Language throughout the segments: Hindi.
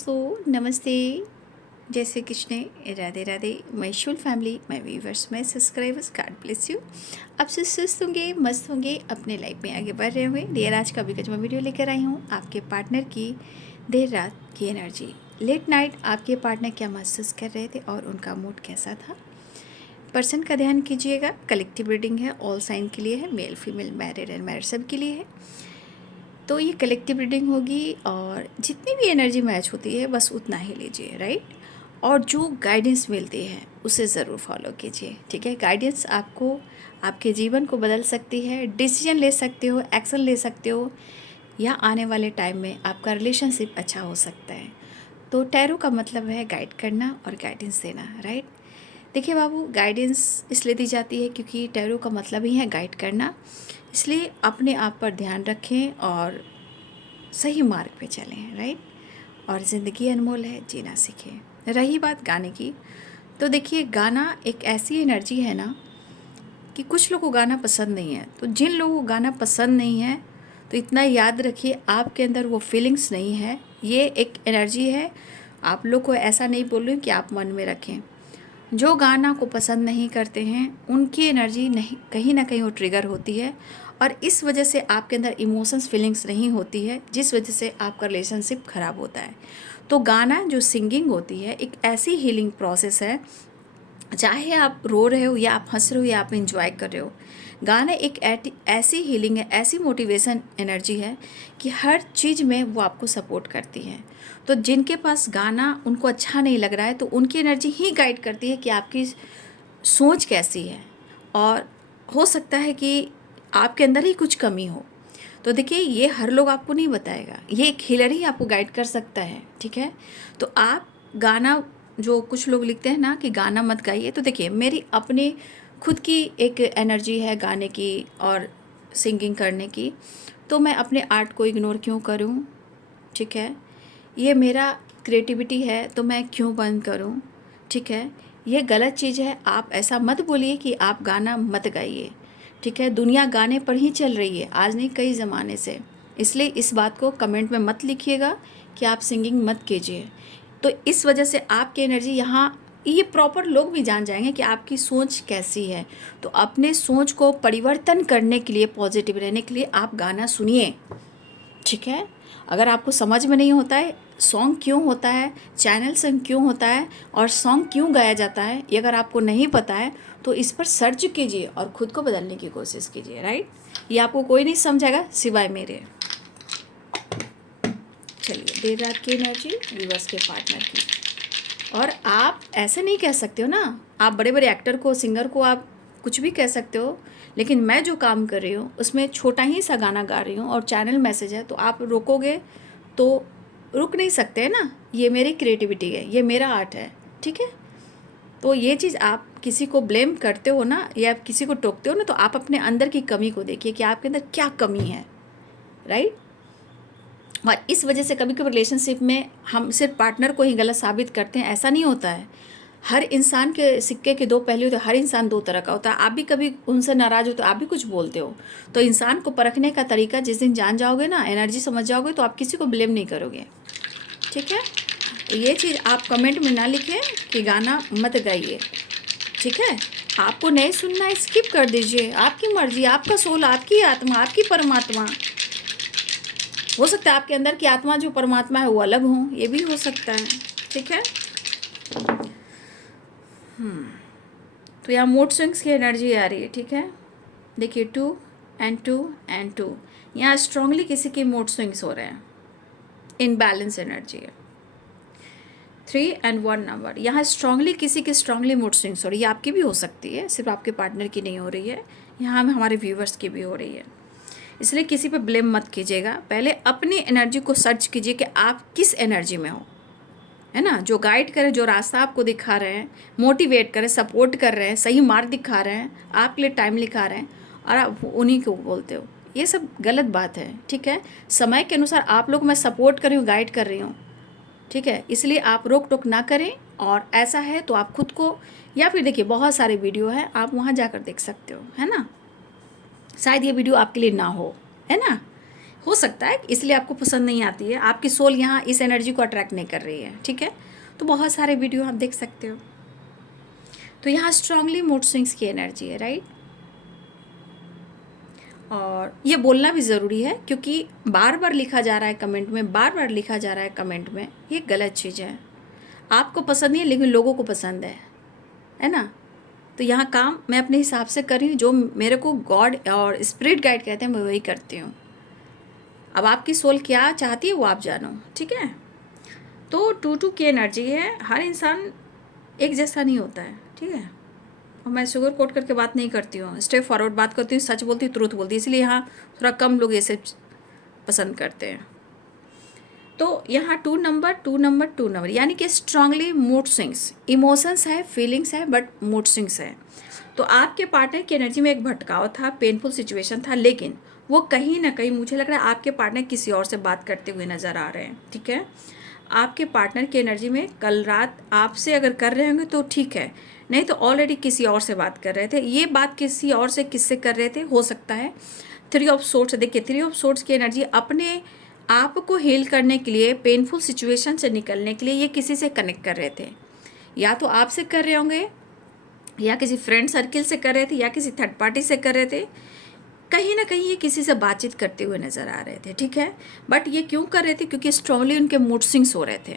दोस्तों, नमस्ते। जय Shri Krishna, Radhe Radhe. My Shool family, my viewers, my subscribers, God bless you. आप सब स्वस्थ होंगे, मस्त होंगे, अपने लाइफ में आगे बढ़ रहे होंगे। डियर, आज का बिकॉज मैं वीडियो लेकर आई हूँ आपके पार्टनर की देर रात की एनर्जी। लेट नाइट आपके पार्टनर क्या महसूस कर रहे थे और उनका मूड कैसा था। पर्सन का ध्यान कीजिएगा। कलेक्टिव रीडिंग है, ऑल साइन के लिए है, male female, married and married सब के लिए है। तो ये कलेक्टिव रीडिंग होगी और जितनी भी एनर्जी मैच होती है बस उतना ही लीजिए, राइट। और जो गाइडेंस मिलती है उसे ज़रूर फॉलो कीजिए, ठीक है। गाइडेंस आपको आपके जीवन को बदल सकती है, डिसीजन ले सकते हो, एक्शन ले सकते हो, या आने वाले टाइम में आपका रिलेशनशिप अच्छा हो सकता है। तो टैरो का मतलब है गाइड करना और गाइडेंस देना, राइट। देखिए बाबू, गाइडेंस इसलिए दी जाती है क्योंकि टैरो का मतलब ही है गाइड करना। इसलिए अपने आप पर ध्यान रखें और सही मार्ग पे चलें, राइट। और ज़िंदगी अनमोल है, जीना सीखें। रही बात गाने की, तो देखिए गाना एक ऐसी एनर्जी है ना कि कुछ लोगों को गाना पसंद नहीं है। तो जिन लोगों को गाना पसंद नहीं है तो इतना याद रखिए, आपके अंदर वो फीलिंग्स नहीं है, ये एक एनर्जी है। आप लोग को ऐसा नहीं बोल रही हूँ कि आप मन में रखें। जो गाना को पसंद नहीं करते हैं उनकी एनर्जी नहीं, कहीं ना कहीं वो ट्रिगर होती है, और इस वजह से आपके अंदर इमोशंस फीलिंग्स नहीं होती है, जिस वजह से आपका रिलेशनशिप ख़राब होता है। तो गाना जो सिंगिंग होती है एक ऐसी हीलिंग प्रोसेस है, चाहे आप रो रहे हो या आप हंस रहे हो या आप इंजॉय कर रहे हो, गाना एक ऐसी हीलिंग है, ऐसी मोटिवेशन एनर्जी है कि हर चीज़ में वो आपको सपोर्ट करती है। तो जिनके पास गाना उनको अच्छा नहीं लग रहा है तो उनकी एनर्जी ही गाइड करती है कि आपकी सोच कैसी है, और हो सकता है कि आपके अंदर ही कुछ कमी हो। तो देखिए, ये हर लोग आपको नहीं बताएगा, ये एक हीलर ही आपको गाइड कर सकता है, ठीक है। तो आप गाना, जो कुछ लोग लिखते हैं ना कि गाना मत गाइए, तो देखिए मेरी अपनी खुद की एक एनर्जी है गाने की और सिंगिंग करने की। तो मैं अपने आर्ट को इग्नोर क्यों करूं, ठीक है। ये मेरा क्रिएटिविटी है तो मैं क्यों बंद करूं, ठीक है। ये गलत चीज़ है, आप ऐसा मत बोलिए कि आप गाना मत गाइए, ठीक है। दुनिया गाने पर ही चल रही है, आज नहीं कई ज़माने से। इसलिए इस बात को कमेंट में मत लिखिएगा कि आप सिंगिंग मत कीजिए। तो इस वजह से आपकी एनर्जी यहाँ, ये प्रॉपर लोग भी जान जाएंगे कि आपकी सोच कैसी है। तो अपने सोच को परिवर्तन करने के लिए, पॉजिटिव रहने के लिए आप गाना सुनिए, ठीक है। अगर आपको समझ में नहीं होता है सॉन्ग क्यों होता है, चैनल सॉन्ग क्यों होता है और सॉन्ग क्यों गाया जाता है, ये अगर आपको नहीं पता है तो इस पर सर्च कीजिए और ख़ुद को बदलने की कोशिश कीजिए, राइट। ये आपको कोई नहीं समझाएगा सिवाय मेरे। चलिए, देर रात की एनर्जी व्यूअर्स के पार्टनर की। और आप ऐसे नहीं कह सकते हो ना, आप बड़े बड़े एक्टर को, सिंगर को आप कुछ भी कह सकते हो, लेकिन मैं जो काम कर रही हूँ उसमें छोटा ही सा गाना गा रही हूँ और चैनल मैसेज है, तो आप रोकोगे तो रुक नहीं सकते हैं ना। ये मेरी क्रिएटिविटी है, ये मेरा आर्ट है, ठीक है। तो ये चीज़ आप किसी को ब्लेम करते हो ना, या आप किसी को टोकते हो ना, तो आप अपने अंदर की कमी को देखिए कि आपके अंदर क्या कमी है, राइट। और इस वजह से कभी कभी रिलेशनशिप में हम सिर्फ पार्टनर को ही गलत साबित करते हैं, ऐसा नहीं होता है। हर इंसान के सिक्के के दो पहलू होते हैं, हर इंसान दो तरह का होता है। आप भी कभी उनसे नाराज़ हो तो आप भी कुछ बोलते हो। तो इंसान को परखने का तरीका जिस दिन जान जाओगे ना, एनर्जी समझ जाओगे, तो आप किसी को ब्लेम नहीं करोगे, ठीक है। तो ये चीज़ आप कमेंट में ना लिखें कि गाना मत गाइए, ठीक है। आपको नहीं सुनना है स्किप कर दीजिए, आपकी मर्जी, आपका सोल, आपकी आत्मा, आपकी परमात्मा। हो सकता है आपके अंदर की आत्मा जो परमात्मा है वो अलग हो, ये भी हो सकता है, ठीक है। तो यहाँ मूड स्विंग्स की एनर्जी आ रही है, ठीक है। देखिए 2 एंड 2 एंड 2, यहाँ स्ट्रांगली किसी के मूड स्विंग्स हो रहे हैं, इनबैलेंस एनर्जी है। 3 एंड 1 नंबर, यहाँ स्ट्रांगली किसी की स्ट्रांगली मूड स्विंग्स हो रही है। आपकी भी हो सकती है, सिर्फ आपके पार्टनर की नहीं हो रही है, यहाँ हमारे व्यूवर्स की भी हो रही है। इसलिए किसी पे ब्लेम मत कीजिएगा, पहले अपनी एनर्जी को सर्च कीजिए कि आप किस एनर्जी में हो, है ना। जो गाइड करें, जो रास्ता आपको दिखा रहे हैं, मोटिवेट करें, सपोर्ट कर रहे हैं, सही मार्ग दिखा रहे हैं, आपके लिए टाइम लिखा रहे हैं, और आप उन्हीं को बोलते हो, ये सब गलत बात है, ठीक है। समय के अनुसार आप लोग मैं सपोर्ट कर रही हूँ, गाइड कर रही हूँ, ठीक है। इसलिए आप रोक टोक ना करें, और ऐसा है तो आप खुद को, या फिर देखिए बहुत सारे वीडियो है, आप वहाँ जाकर देख सकते हो, है ना। शायद ये वीडियो आपके लिए ना हो, है ना। हो सकता है इसलिए आपको पसंद नहीं आती है, आपकी सोल यहाँ इस एनर्जी को अट्रैक्ट नहीं कर रही है, ठीक है। तो बहुत सारे वीडियो आप देख सकते हो। तो यहाँ स्ट्रांगली मूड स्विंग्स की एनर्जी है, राइट। और ये बोलना भी ज़रूरी है क्योंकि बार बार लिखा जा रहा है कमेंट में, बार बार लिखा जा रहा है कमेंट में, ये गलत चीज़ है। आपको पसंद नहीं है लेकिन लोगों को पसंद है ना। तो यहाँ काम मैं अपने हिसाब से कर रही हूँ, जो मेरे को गॉड और स्पिरिट गाइड कहते हैं मैं वही करती हूँ। अब आपकी सोल क्या चाहती है वो आप जानो, ठीक है। तो 2-2 की एनर्जी है, हर इंसान एक जैसा नहीं होता है, ठीक है। और मैं शुगर कोट करके बात नहीं करती हूँ, स्टेप फॉरवर्ड बात करती हूँ, सच बोलती हूँ, ट्रूथ बोलती हूँ, इसलिए यहाँ थोड़ा कम लोग ये सब पसंद करते हैं। तो यहाँ 2 नंबर यानी कि स्ट्रांगली मूड स्विंग्स, इमोशंस है, फीलिंग्स है, बट मूड स्विंग्स है। तो आपके पार्टनर की एनर्जी में एक भटकाव था, पेनफुल सिचुएशन था, लेकिन वो कहीं ना कहीं मुझे लग रहा है आपके पार्टनर किसी और से बात करते हुए नज़र आ रहे हैं, ठीक है। आपके पार्टनर की एनर्जी में कल रात आपसे अगर कर रहे होंगे तो ठीक है, नहीं तो ऑलरेडी किसी और से बात कर रहे थे। ये बात किसी और से किससे कर रहे थे, हो सकता है 3 ऑफ सोर्ट्स। देखिए 3 ऑफ सोर्ट्स की एनर्जी अपने आप को हील करने के लिए, पेनफुल सिचुएशन से निकलने के लिए ये किसी से कनेक्ट कर रहे थे, या तो आपसे कर रहे होंगे, या किसी फ्रेंड सर्किल से कर रहे थे, या किसी थर्ड पार्टी से कर रहे थे। कहीं ना कहीं ये किसी से बातचीत करते हुए नज़र आ रहे थे, ठीक है। बट ये क्यों कर रहे थे, क्योंकि स्ट्रांगली उनके मूड स्विंग्स हो रहे थे,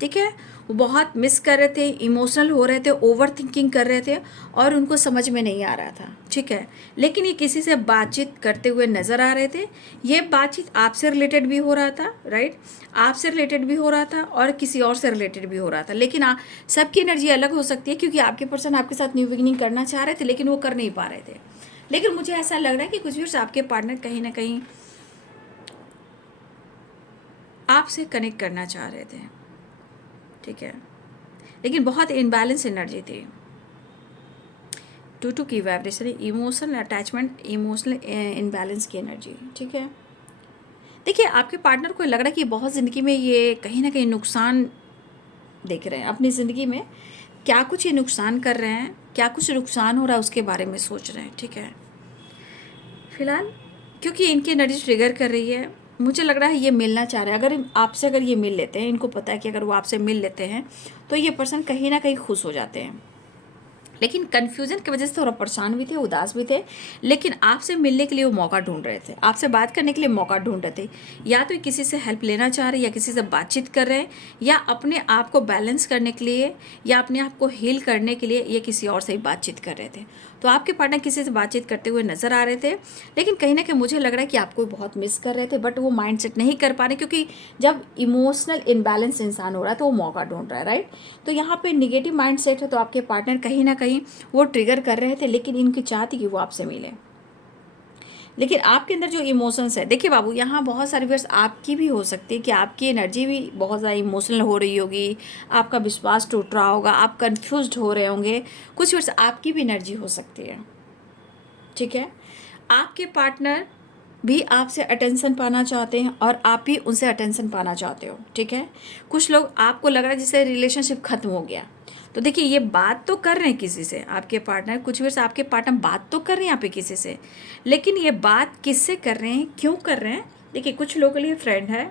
ठीक है। वो बहुत मिस कर रहे थे, इमोशनल हो रहे थे, ओवर थिंकिंग कर रहे थे, और उनको समझ में नहीं आ रहा था, ठीक है। लेकिन ये किसी से बातचीत करते हुए नज़र आ रहे थे। ये बातचीत आपसे रिलेटेड भी हो रहा था, राइट, आपसे रिलेटेड भी हो रहा था और किसी और से रिलेटेड भी हो रहा था। लेकिन सबकी एनर्जी अलग हो सकती है, क्योंकि आपके पर्सन आपके साथ न्यू बिगिनिंग करना चाह रहे थे लेकिन वो कर नहीं पा रहे थे। लेकिन मुझे ऐसा लग रहा है कि कुछ भी आपके पार्टनर कहीं ना कहीं आपसे कनेक्ट करना चाह रहे थे, ठीक है। लेकिन बहुत इनबैलेंस एनर्जी थी। 2-2 की vibration, emotional attachment, emotional imbalance की एनर्जी, ठीक है। देखिए आपके पार्टनर को लग रहा है कि बहुत ज़िंदगी में ये कहीं ना कहीं नुकसान देख रहे हैं अपनी ज़िंदगी में। क्या कुछ ये नुकसान कर रहे हैं, क्या कुछ नुकसान हो रहा है उसके बारे में सोच रहे हैं, ठीक है। फिलहाल क्योंकि इनकी एनर्जी ट्रिगर कर रही है, मुझे लग रहा है ये मिलना चाह रहे हैं। अगर ये मिल लेते हैं, इनको पता है कि अगर वो आपसे मिल लेते हैं तो ये पर्सन कहीं ना कहीं खुश हो जाते हैं। लेकिन कन्फ्यूज़न की वजह से थोड़ा परेशान भी थे, उदास भी थे, लेकिन आपसे मिलने के लिए वो मौका ढूंढ रहे थे, आपसे बात करने के लिए मौका ढूंढ रहे थे। या तो किसी से हेल्प लेना चाह रहे हैं, या किसी से बातचीत कर रहे हैं, या अपने आप को बैलेंस करने के लिए, या अपने आप को हील करने के लिए ये किसी और से ही बातचीत कर रहे थे। तो आपके पार्टनर किसी से बातचीत करते हुए नज़र आ रहे थे, लेकिन कहीं ना कहीं मुझे लग रहा है कि आपको बहुत मिस कर रहे थे, बट वो माइंड सेट नहीं कर पा रहे, क्योंकि जब इमोशनल इनबैलेंस इंसान हो रहा है तो वो मौका ढूंढ रहा है, राइट। तो यहाँ पे निगेटिव माइंड सेट है, तो आपके पार्टनर कहीं ना कहीं वो ट्रिगर कर रहे थे, लेकिन इनकी चाह थी कि वो आपसे मिले। लेकिन आपके अंदर जो इमोशंस है, देखिए बाबू, यहाँ बहुत सारी वर्स आपकी भी हो सकती है कि आपकी एनर्जी भी बहुत ज़्यादा इमोशनल हो रही होगी, आपका विश्वास टूट रहा होगा, आप कंफ्यूज्ड हो रहे होंगे, कुछ वर्स आपकी भी एनर्जी हो सकती है, ठीक है। आपके पार्टनर भी आपसे अटेंशन पाना चाहते हैं और आप भी उनसे अटेंशन पाना चाहते हो, ठीक है। कुछ लोग, आपको लग रहा है जैसे रिलेशनशिप ख़त्म हो गया, तो देखिए ये बात तो कर रहे हैं किसी से आपके पार्टनर, कुछ भी आपके पार्टनर बात तो कर रहे हैं यहाँ पे किसी से, लेकिन ये बात किससे कर रहे हैं, क्यों कर रहे हैं। देखिए कुछ लोगों के लिए फ्रेंड है,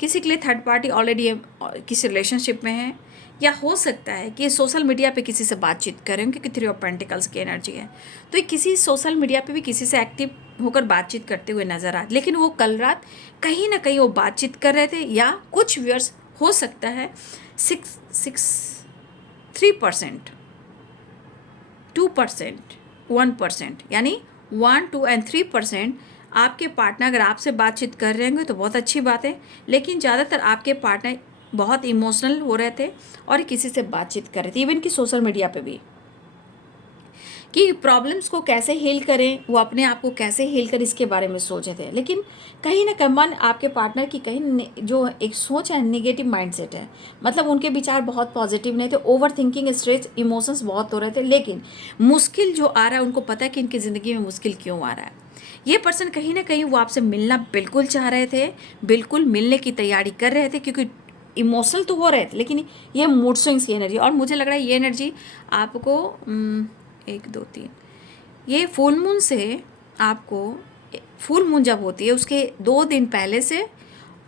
किसी के लिए थर्ड पार्टी ऑलरेडी किसी रिलेशनशिप में है, या हो सकता है कि सोशल मीडिया पे किसी से बातचीत करें, क्योंकि 3 ऑफ पेंटिकल्स की एनर्जी है। तो ये किसी सोशल मीडिया पे भी किसी से एक्टिव होकर बातचीत करते हुए नजर आ, लेकिन वो कल रात कहीं ना कहीं वो बातचीत कर रहे थे, या कुछ व्यूअर्स हो सकता है 3%, 2%, 1%, यानी 1, 2 एंड 3% आपके पार्टनर अगर आपसे बातचीत कर रहे होंगे तो बहुत अच्छी बात है, लेकिन ज़्यादातर आपके पार्टनर बहुत इमोशनल हो रहे थे और किसी से बातचीत कर रहे थे, इवन कि सोशल मीडिया पे भी, कि प्रॉब्लम्स को कैसे हील करें, वो अपने आप को कैसे हील करें, इसके बारे में सोचे थे। लेकिन कहीं ना कहीं मन आपके पार्टनर की कहीं जो एक सोच है, नेगेटिव माइंडसेट है, मतलब उनके विचार बहुत पॉजिटिव नहीं थे, ओवर थिंकिंग, स्ट्रेस, इमोशंस बहुत हो रहे थे। लेकिन मुश्किल जो आ रहा है, उनको पता है कि इनकी ज़िंदगी में मुश्किल क्यों आ रहा है। ये पर्सन कहीं ना कहीं वो आपसे मिलना बिल्कुल चाह रहे थे, बिल्कुल मिलने की तैयारी कर रहे थे, क्योंकि इमोशनल तो हो रहे थे, लेकिन ये मूड स्विंग्स की एनर्जी, और मुझे लग रहा है ये एनर्जी आपको 1, 2, 3, ये फुल मून से आपको फुल मून जब होती है उसके 2 दिन पहले से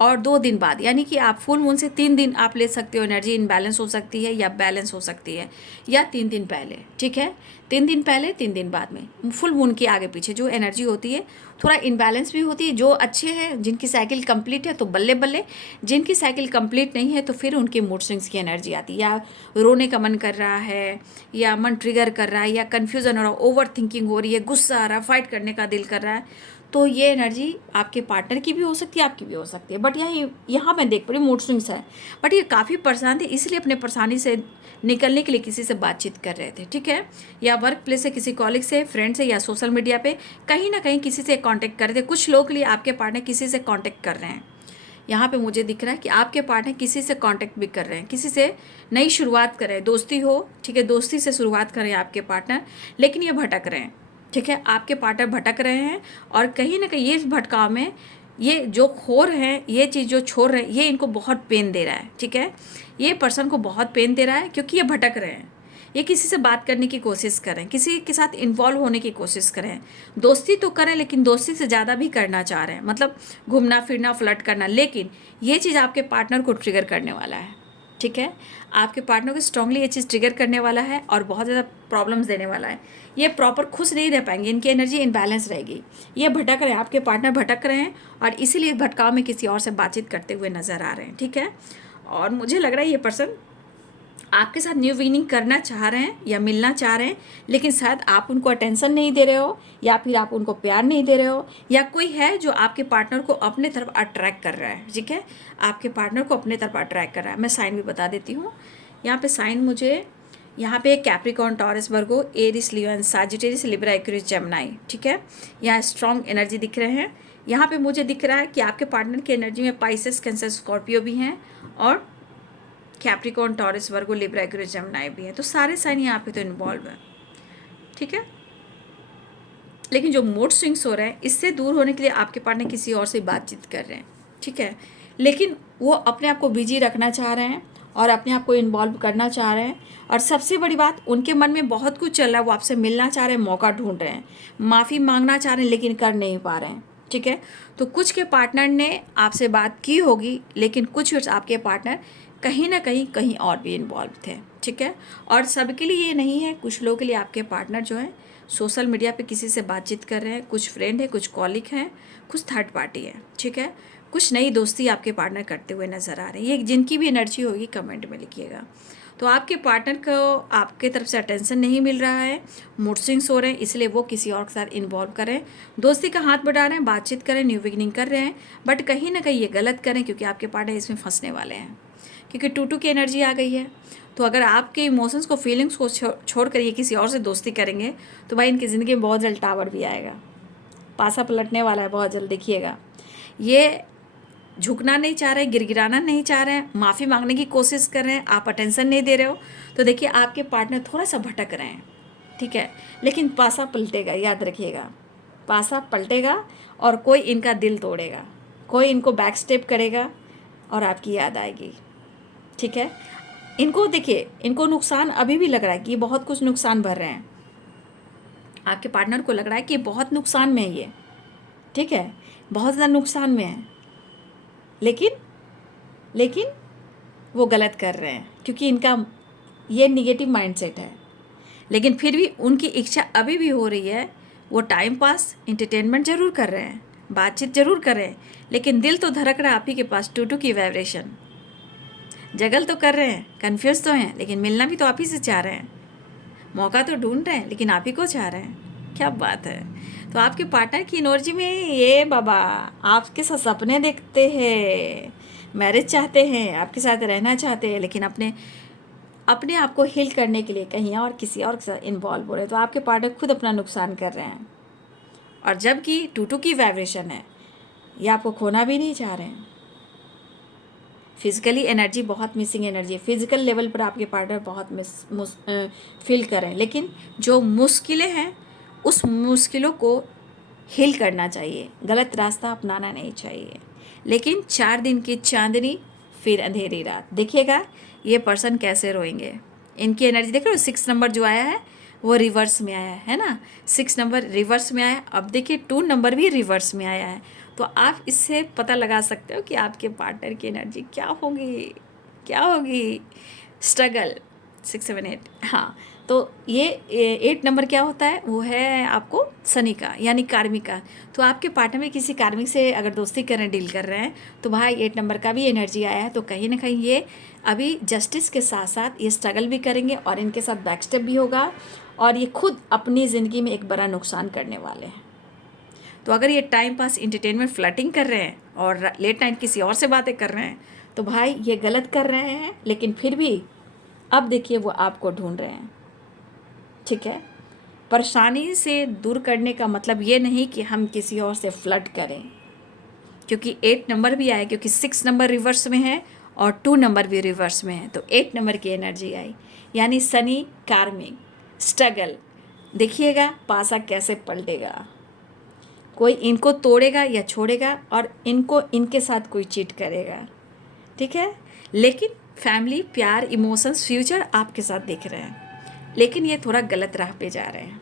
और 2 दिन बाद, यानी कि आप फुल मून से 3 दिन आप ले सकते हो। एनर्जी इनबैलेंस हो सकती है या बैलेंस हो सकती है, या 3 दिन पहले, ठीक है। 3 दिन पहले, 3 दिन बाद में फुल मून के आगे पीछे जो एनर्जी होती है थोड़ा इनबैलेंस भी होती है। जो अच्छे हैं, जिनकी साइकिल कंप्लीट है तो बल्ले बल्ले, जिनकी साइकिल कंप्लीट नहीं है तो फिर उनके मूड स्विंग्स की एनर्जी आती है, या रोने का मन कर रहा है, या मन ट्रिगर कर रहा है, या कन्फ्यूज़न हो रहा है, ओवर थिंकिंग हो रही है, गुस्सा आ रहा है, फाइट करने का दिल कर रहा है। तो ये एनर्जी आपके पार्टनर की भी हो सकती है, आपकी भी हो सकती है। बट यहाँ मैं देख पा रही हूँ मूड स्विंग्स है, बट ये काफ़ी परेशान थे, इसलिए अपने परेशानी से निकलने के लिए किसी से बातचीत कर रहे थे, ठीक है। या वर्क प्लेस से, किसी कॉलिग से, फ्रेंड से, या सोशल मीडिया पे कहीं ना कहीं किसी से कांटेक्ट कर रहे थे। कुछ लोग के लिए आपके पार्टनर किसी से कांटेक्ट कर रहे हैं। यहाँ पे मुझे दिख रहा है कि आपके पार्टनर किसी से कांटेक्ट भी कर रहे हैं, किसी से नई शुरुआत कर रहे हैं। दोस्ती हो, ठीक है, दोस्ती से शुरुआत कर रहे हैं आपके पार्टनर, लेकिन ये भटक रहे हैं, ठीक है। आपके पार्टनर भटक रहे हैं और कहीं ना कहीं ये भटकाव में ये जो खो रहे हैं, ये चीज़ जो छोड़ रहे हैं, ये इनको बहुत पेन दे रहा है, ठीक है। ये पर्सन को बहुत पेन दे रहा है क्योंकि ये भटक रहे हैं। ये किसी से बात करने की कोशिश करें, किसी के साथ इन्वॉल्व होने की कोशिश करें, दोस्ती तो करें लेकिन दोस्ती से ज़्यादा भी करना चाह रहे हैं, मतलब घूमना फिरना, फ्लर्ट करना। लेकिन ये चीज़ आपके पार्टनर को ट्रिगर करने वाला है, ठीक है। आपके पार्टनर को स्ट्रांगली ये चीज़ ट्रिगर करने वाला है और बहुत ज़्यादा प्रॉब्लम्स देने वाला है। ये प्रॉपर खुश नहीं रह पाएंगे, इनकी एनर्जी इनबैलेंस रहेगी। ये भटक रहे हैं, आपके पार्टनर भटक रहे हैं और इसीलिए भटकाव में किसी और से बातचीत करते हुए नज़र आ रहे हैं, ठीक है। और मुझे लग रहा है ये पर्सन आपके साथ न्यू बिगिनिंग करना चाह रहे हैं या मिलना चाह रहे हैं, लेकिन शायद आप उनको अटेंशन नहीं दे रहे हो, या फिर आप उनको प्यार नहीं दे रहे हो, या कोई है जो आपके पार्टनर को अपने तरफ अट्रैक्ट कर रहा है, ठीक है। आपके पार्टनर को अपने तरफ अट्रैक्ट कर रहा है। मैं साइन भी बता देती हूँ। यहाँ पे साइन मुझे, यहाँ पे कैप्रिकॉर्न, टॉरस, वर्गो, एरिस, लियो, सैजिटेरियस, लिब्रा, एक्वेरियस, जेमिनी, ठीक है। यहाँ स्ट्रॉन्ग एनर्जी दिख रहे हैं। यहाँ पे मुझे दिख रहा है कि आपके पार्टनर की एनर्जी में पाइसेस, कैंसर, स्कॉर्पियो भी हैं और कैप्रिकॉर्न, टॉरस, वर्गो, लिब्रा, एक्वेरियस, जेमिनी भी हैं। तो सारे साइन यहाँ पे तो इन्वॉल्व हैं, ठीक है। लेकिन जो मूड स्विंग्स हो रहे हैं, इससे दूर होने के लिए आपके पार्टनर किसी और से बातचीत कर रहे हैं, ठीक है। लेकिन वो अपने आप को बिजी रखना चाह रहे हैं और अपने आप को इन्वॉल्व करना चाह रहे हैं। और सबसे बड़ी बात, उनके मन में बहुत कुछ चल रहा है, वो आपसे मिलना चाह रहे हैं, मौका ढूंढ रहे हैं, माफ़ी मांगना चाह रहे हैं लेकिन कर नहीं पा रहे हैं, ठीक है। तो कुछ के पार्टनर ने आपसे बात की होगी, लेकिन कुछ आपके पार्टनर कहीं ना कहीं और भी इन्वॉल्व थे, ठीक है। और सबके लिए ये नहीं है, कुछ लोगों के लिए आपके पार्टनर जो है सोशल मीडिया पे किसी से बातचीत कर रहे हैं, कुछ फ्रेंड है, कुछ कॉलिग हैं, कुछ थर्ड पार्टी है, ठीक है। कुछ नई दोस्ती आपके पार्टनर करते हुए नज़र आ रही है। ये जिनकी भी एनर्जी होगी कमेंट में लिखिएगा। तो आपके पार्टनर को आपके तरफ से अटेंशन नहीं मिल रहा है, मूड स्विंग्स हो रहे हैं, इसलिए वो किसी और के साथ इन्वॉल्व करें, दोस्ती का हाथ बढ़ा रहे हैं, बातचीत करें, न्यू बिगिनिंग कर रहे हैं। बट कहीं ना कहीं ये गलत करें क्योंकि आपके पार्टनर इसमें फंसने वाले हैं, क्योंकि 2-2 की एनर्जी आ गई है। तो अगर आपके इमोशंस को, फीलिंग्स को छोड़ कर ये किसी और से दोस्ती करेंगे तो भाई इनकी ज़िंदगी में बहुत जल्द टावर भी आएगा, पासा पलटने वाला है बहुत जल्द, देखिएगा। ये झुकना नहीं चाह रहे, गिड़गिड़ाना नहीं चाह रहे हैं, माफ़ी मांगने की कोशिश कर रहे हैं, आप अटेंशन नहीं दे रहे हो। तो देखिए आपके पार्टनर थोड़ा सा भटक रहे हैं, ठीक है। लेकिन पासा पलटेगा, याद रखिएगा, पासा पलटेगा और कोई इनका दिल तोड़ेगा, कोई इनको बैक स्टेप करेगा और आपकी याद आएगी, ठीक है। इनको देखिए, इनको नुकसान अभी भी लग रहा है कि ये बहुत कुछ नुकसान भर रहे हैं। आपके पार्टनर को लग रहा है कि बहुत नुकसान में है ये, ठीक है, बहुत ज़्यादा नुकसान में है। लेकिन वो गलत कर रहे हैं क्योंकि इनका ये निगेटिव माइंडसेट है। लेकिन फिर भी उनकी इच्छा अभी भी हो रही है, वो टाइम पास, इंटरटेनमेंट ज़रूर कर रहे हैं, बातचीत ज़रूर कर रहे हैं, लेकिन दिल तो धड़क रहा है आप ही के पास। 2-2 की वाइब्रेशन, जगल तो कर रहे हैं, कन्फ्यूज़ तो हैं, लेकिन मिलना भी तो आप ही से चाह रहे हैं, मौका तो ढूंढ रहे हैं लेकिन आप ही को चाह रहे हैं। क्या बात है। तो आपके पार्टनर की एनर्जी में ये बाबा आपके साथ सपने देखते हैं, मैरिज चाहते हैं, आपके साथ रहना चाहते हैं, लेकिन अपने आप को हील करने के लिए कहीं और किसी और के साथ इन्वॉल्व हो रहे हैं। तो आपके पार्टनर खुद अपना नुकसान कर रहे हैं, और जबकि 2-2 की वाइब्रेशन है, ये आपको खोना भी नहीं चाह रहे हैं। फिजिकली एनर्जी बहुत मिसिंग एनर्जी है, फिजिकल लेवल पर आपके पार्टनर बहुत फील करें, लेकिन जो मुश्किलें हैं उस मुश्किलों को हील करना चाहिए, गलत रास्ता अपनाना नहीं चाहिए। लेकिन 4 दिन की चांदनी फिर अंधेरी रात, देखिएगा ये पर्सन कैसे रोएंगे। इनकी एनर्जी देख रहे हो, 6 नंबर जो आया है वो रिवर्स में आया है ना, 6 नंबर रिवर्स में आया। अब देखिए 2 नंबर भी रिवर्स में आया है। तो आप इससे पता लगा सकते हो कि आपके पार्टनर की एनर्जी क्या होगी, क्या होगी। स्ट्रगल 6 7 8, हाँ। तो ये 8 नंबर क्या होता है, वो है आपको शनि का यानी कार्मिक का। तो आपके पार्टनर में किसी कार्मिक से अगर दोस्ती कर रहे हैं, डील कर रहे हैं, तो भाई 8 नंबर का भी एनर्जी आया है। तो कहीं ना कहीं ये अभी जस्टिस के साथ साथ ये स्ट्रगल भी करेंगे और इनके साथ बैक स्टेप भी होगा और ये खुद अपनी ज़िंदगी में एक बड़ा नुकसान करने वाले हैं। तो अगर ये टाइम पास इंटरटेनमेंट फ्लर्टिंग कर रहे हैं और लेट नाइट किसी और से बातें कर रहे हैं, तो भाई ये गलत कर रहे हैं। लेकिन फिर भी अब देखिए वो आपको ढूंढ रहे हैं, ठीक है। परेशानी से दूर करने का मतलब ये नहीं कि हम किसी और से फ्लर्ट करें, क्योंकि 8 नंबर भी आया, क्योंकि 6 नंबर रिवर्स में है और 2 नंबर भी रिवर्स में है। तो 8 नंबर की एनर्जी आई, यानी शनि कार्मिक स्ट्रगल। देखिएगा पासा कैसे पलटेगा, कोई इनको तोड़ेगा या छोड़ेगा और इनको इनके साथ कोई चीट करेगा, ठीक है। लेकिन फैमिली, प्यार, इमोशंस, फ्यूचर आपके साथ दिख रहे हैं, लेकिन ये थोड़ा गलत राह पे जा रहे हैं,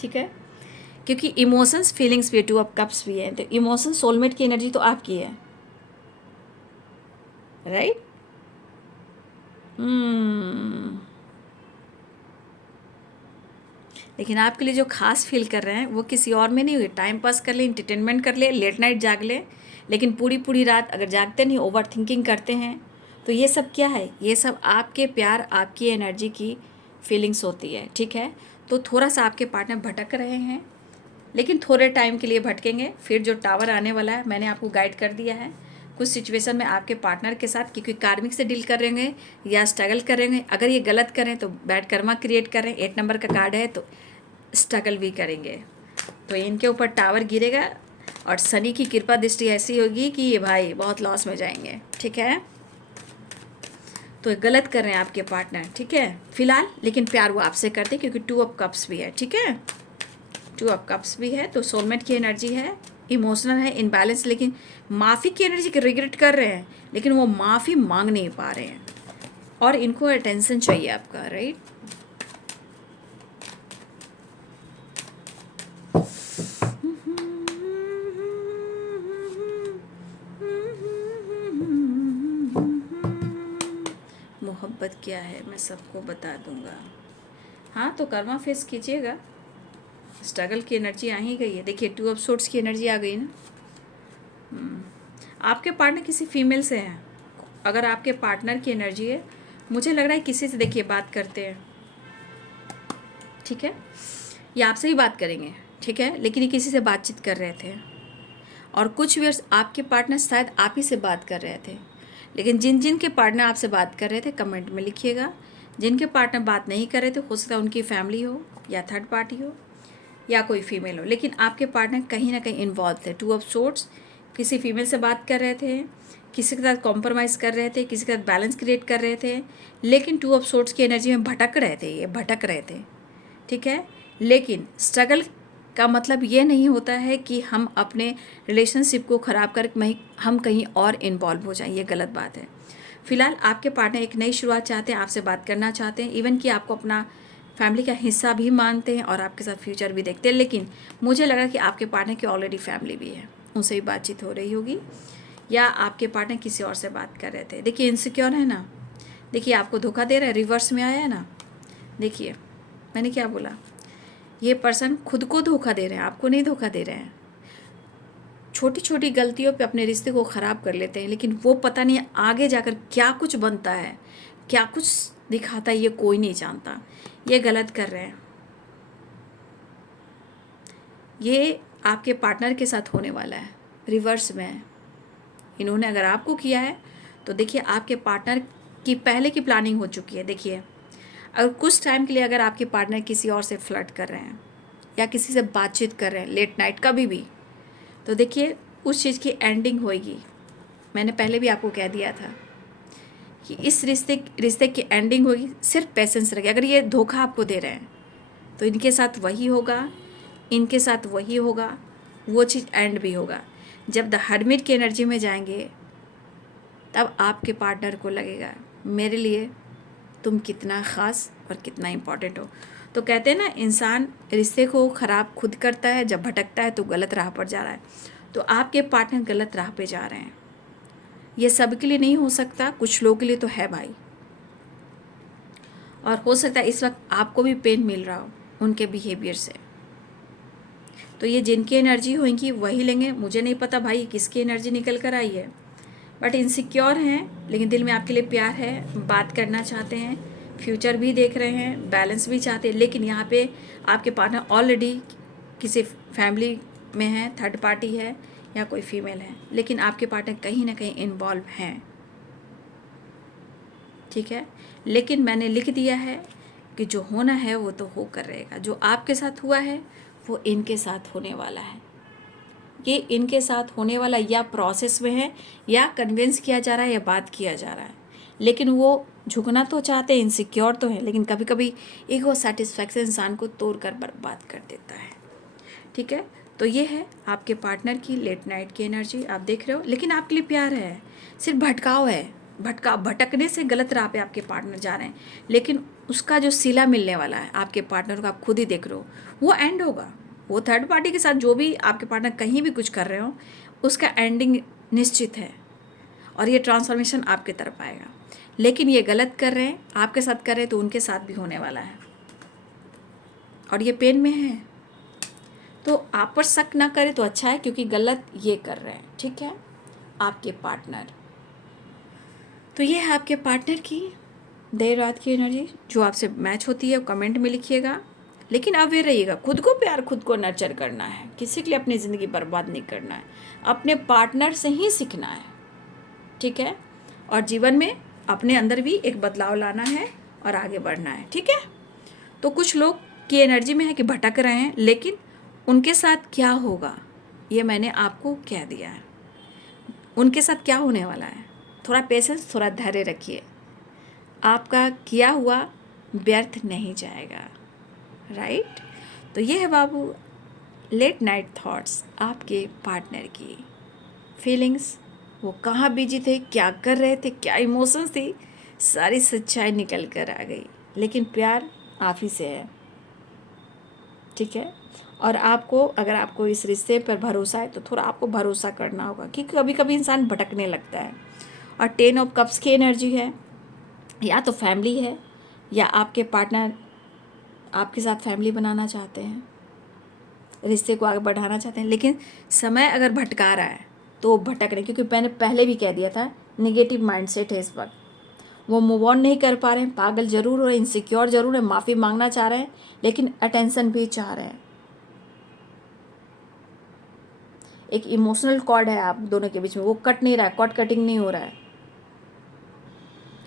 ठीक है। क्योंकि इमोशंस, फीलिंग्स भी 2 ऑफ कप्स भी है। तो इमोशन, सोलमेट की एनर्जी तो आपकी है, राइट। लेकिन आपके लिए जो खास फील कर रहे हैं वो किसी और में नहीं हुई। टाइम पास कर ले, इंटरटेनमेंट कर ले, लेट नाइट जाग ले, लेकिन पूरी पूरी रात अगर जागते नहीं, ओवर थिंकिंग करते हैं, तो ये सब क्या है, ये सब आपके प्यार, आपकी एनर्जी की फीलिंग्स होती है, ठीक है। तो थोड़ा सा आपके पार्टनर भटक रहे हैं, लेकिन थोड़े टाइम के लिए भटकेंगे। फिर जो टावर आने वाला है, मैंने आपको गाइड कर दिया है। कुछ सिचुएशन में आपके पार्टनर के साथ, क्योंकि कार्मिक से डील करेंगे या स्ट्रगल करेंगे, अगर ये गलत करें तो बैड कर्मा क्रिएट करें। 8 नंबर का कार्ड है तो स्ट्रगल भी करेंगे, तो इनके ऊपर टावर गिरेगा और शनि की कृपा दृष्टि ऐसी होगी कि ये भाई बहुत लॉस में जाएंगे, ठीक है। तो गलत कर रहे हैं आपके पार्टनर, ठीक है फिलहाल, लेकिन प्यार वो आपसे करते हैं, क्योंकि 2 ऑफ कप्स भी है, ठीक है। 2 ऑफ कप्स भी है, तो सोलमेट की एनर्जी है, इमोशनल है, इनबैलेंस, लेकिन माफ़ी की एनर्जी की रिग्रेट कर रहे हैं, लेकिन वो माफ़ी मांग नहीं पा रहे हैं और इनको अटेंशन चाहिए आपका, राइट। मोहब्बत क्या है मैं सबको बता दूंगा। हाँ, तो कर्मा फेस कीजिएगा, स्ट्रगल की एनर्जी आ ही गई है। देखिए 2 ऑफ सोर्ड्स की एनर्जी आ गई ना। आपके पार्टनर किसी फीमेल से हैं, अगर आपके पार्टनर की एनर्जी है, मुझे लग रहा है किसी से देखिए बात करते हैं, ठीक है। ये आपसे ही बात करेंगे, ठीक है, लेकिन ये किसी से बातचीत कर रहे थे और कुछ व्यूअर्स आपके पार्टनर शायद आप ही से बात कर रहे थे। लेकिन जिन जिन के पार्टनर आपसे बात कर रहे थे कमेंट में लिखिएगा। जिनके पार्टनर बात नहीं कर रहे थे, हो सकता है उनकी फैमिली हो या थर्ड पार्टी हो या कोई फीमेल हो, लेकिन आपके पार्टनर कहीं ना कहीं इन्वॉल्व थे। 2 ऑफ सोर्ड्स, किसी फीमेल से बात कर रहे थे, किसी के साथ कॉम्प्रोमाइज़ कर रहे थे, किसी के साथ बैलेंस क्रिएट कर रहे थे, लेकिन 2 ऑफ सोर्ड्स की एनर्जी में भटक रहे थे, ये भटक रहे थे, ठीक है। लेकिन स्ट्रगल का मतलब ये नहीं होता है कि हम अपने रिलेशनशिप को ख़राब कर हम कहीं और इन्वॉल्व हो जाएं, ये गलत बात है। फिलहाल आपके पार्टनर एक नई शुरुआत चाहते हैं, आपसे बात करना चाहते हैं, इवन कि आपको अपना फैमिली का हिस्सा भी मानते हैं और आपके साथ फ्यूचर भी देखते हैं। लेकिन मुझे लगा कि आपके पार्टनर की ऑलरेडी फैमिली भी है, उनसे भी बातचीत हो रही होगी, या आपके पार्टनर किसी और से बात कर रहे थे। देखिए इनसिक्योर है ना, देखिए आपको धोखा दे रहा है, रिवर्स में आया है ना। देखिए मैंने क्या बोला, ये पर्सन खुद को धोखा दे रहे हैं, आपको नहीं धोखा दे रहे हैं। छोटी छोटी गलतियों पे अपने रिश्ते को ख़राब कर लेते हैं, लेकिन वो पता नहीं आगे जाकर क्या कुछ बनता है, क्या कुछ दिखाता है, ये कोई नहीं जानता। ये गलत कर रहे हैं, ये आपके पार्टनर के साथ होने वाला है, रिवर्स में है। इन्होंने अगर आपको किया है तो देखिए आपके पार्टनर की पहले की प्लानिंग हो चुकी है। देखिए अगर कुछ टाइम के लिए अगर आपके पार्टनर किसी और से फ्लर्ट कर रहे हैं या किसी से बातचीत कर रहे हैं लेट नाइट कभी भी, तो देखिए उस चीज़ की एंडिंग होएगी। मैंने पहले भी आपको कह दिया था कि इस रिश्ते की एंडिंग होगी, सिर्फ पेशेंस रखिए। अगर ये धोखा आपको दे रहे हैं तो इनके साथ वही होगा, इनके साथ वही होगा, वो चीज़ एंड भी होगा। जब द हर्मिट की एनर्जी में जाएंगे तब आपके पार्टनर को लगेगा मेरे लिए तुम कितना ख़ास और कितना इम्पोर्टेंट हो। तो कहते हैं ना, इंसान रिश्ते को ख़राब खुद करता है जब भटकता है तो गलत राह पर जा रहा है। तो आपके पार्टनर गलत राह पे जा रहे हैं। ये सबके लिए नहीं हो सकता, कुछ लोगों के लिए तो है भाई। और हो सकता है इस वक्त आपको भी पेन मिल रहा हो उनके बिहेवियर से। तो ये जिनकी एनर्जी होगी वही लेंगे। मुझे नहीं पता भाई किसकी एनर्जी निकल कर आई है, बट इनसिक्योर हैं, लेकिन दिल में आपके लिए प्यार है, बात करना चाहते हैं, फ्यूचर भी देख रहे हैं, बैलेंस भी चाहते हैं। लेकिन यहाँ पे आपके पार्टनर ऑलरेडी किसी फैमिली में है, थर्ड पार्टी है या कोई फीमेल है, लेकिन आपके पार्टनर कहीं ना कहीं इन्वॉल्व हैं, ठीक है। लेकिन मैंने लिख दिया है कि जो होना है वो तो हो कर रहेगा। जो आपके साथ हुआ है वो इनके साथ होने वाला है। ये इनके साथ होने वाला या प्रोसेस में है या कन्विंस किया जा रहा है या बात किया जा रहा है। लेकिन वो झुकना तो चाहते हैं, इनसिक्योर तो है, लेकिन कभी कभी ईगो सेटिस्फैक्शन इंसान को तोड़ कर बर्बाद कर देता है, ठीक है। तो ये है आपके पार्टनर की लेट नाइट की एनर्जी, आप देख रहे हो। लेकिन आपके लिए प्यार है, सिर्फ भटकाव है। भटकने से गलत राह पे आपके पार्टनर जा रहे हैं, लेकिन उसका जो सिला मिलने वाला है आपके पार्टनर को, आप खुद ही देख रहे हो, वो एंड होगा। वो थर्ड पार्टी के साथ जो भी आपके पार्टनर कहीं भी कुछ कर रहे हो, उसका एंडिंग निश्चित है और ये ट्रांसफॉर्मेशन आपके तरफ आएगा। लेकिन ये गलत कर रहे हैं, आपके साथ कर रहे हैं, तो उनके साथ भी होने वाला है और ये पेन में है। तो आप पर शक ना करें तो अच्छा है, क्योंकि गलत ये कर रहे हैं, ठीक है, आपके पार्टनर। तो ये है आपके पार्टनर की देर रात की एनर्जी। जो आपसे मैच होती है कमेंट में लिखिएगा, लेकिन अवेयर रहिएगा। खुद को प्यार, खुद को नर्चर करना है, किसी के लिए अपनी ज़िंदगी बर्बाद नहीं करना है, अपने पार्टनर से ही सीखना है, ठीक है। और जीवन में अपने अंदर भी एक बदलाव लाना है और आगे बढ़ना है, ठीक है। तो कुछ लोग की एनर्जी में है कि भटक रहे हैं, लेकिन उनके साथ क्या होगा ये मैंने आपको कह दिया है। उनके साथ क्या होने वाला है, थोड़ा पेशेंस, थोड़ा धैर्य रखिए। आपका किया हुआ व्यर्थ नहीं जाएगा, राइट। तो ये है बाबू लेट नाइट थॉट्स आपके पार्टनर की फीलिंग्स। वो कहाँ बिजी थे, क्या कर रहे थे, क्या इमोशंस थी, सारी सच्चाई निकल कर आ गई। लेकिन प्यार आप ही से है, ठीक है। और आपको, अगर आपको इस रिश्ते पर भरोसा है तो थोड़ा आपको भरोसा करना होगा, क्योंकि कभी कभी इंसान भटकने लगता है। और 10 ऑफ कप्स की एनर्जी है, या तो फैमिली है या आपके पार्टनर आपके साथ फैमिली बनाना चाहते हैं, रिश्ते को आगे बढ़ाना चाहते हैं, लेकिन समय अगर भटका रहा है तो वो भटक रहे हैं। क्योंकि मैंने पहले भी कह दिया था, नेगेटिव माइंडसेट है इस वक्त। वो मूव ऑन नहीं कर पा रहे हैं, पागल जरूर हो रहे हैं, इनसिक्योर जरूर है, माफ़ी मांगना चाह रहे हैं, लेकिन अटेंशन भी चाह रहे हैं। एक इमोशनल कॉर्ड है आप दोनों के बीच में, वो कट नहीं रहा है, कॉर्ड कटिंग नहीं हो रहा है,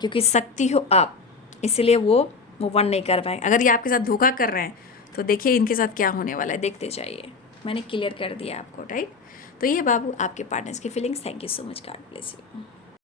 क्योंकि शक्ति हो आप, इसलिए वो मूव ऑन नहीं कर पाएंगे। अगर ये आपके साथ धोखा कर रहे हैं तो देखिए इनके साथ क्या होने वाला है, देखते जाइए। मैंने क्लियर कर दिया आपको, राइट। तो ये बाबू आपके पार्टनर्स की feelings. Thank you so much, God bless you.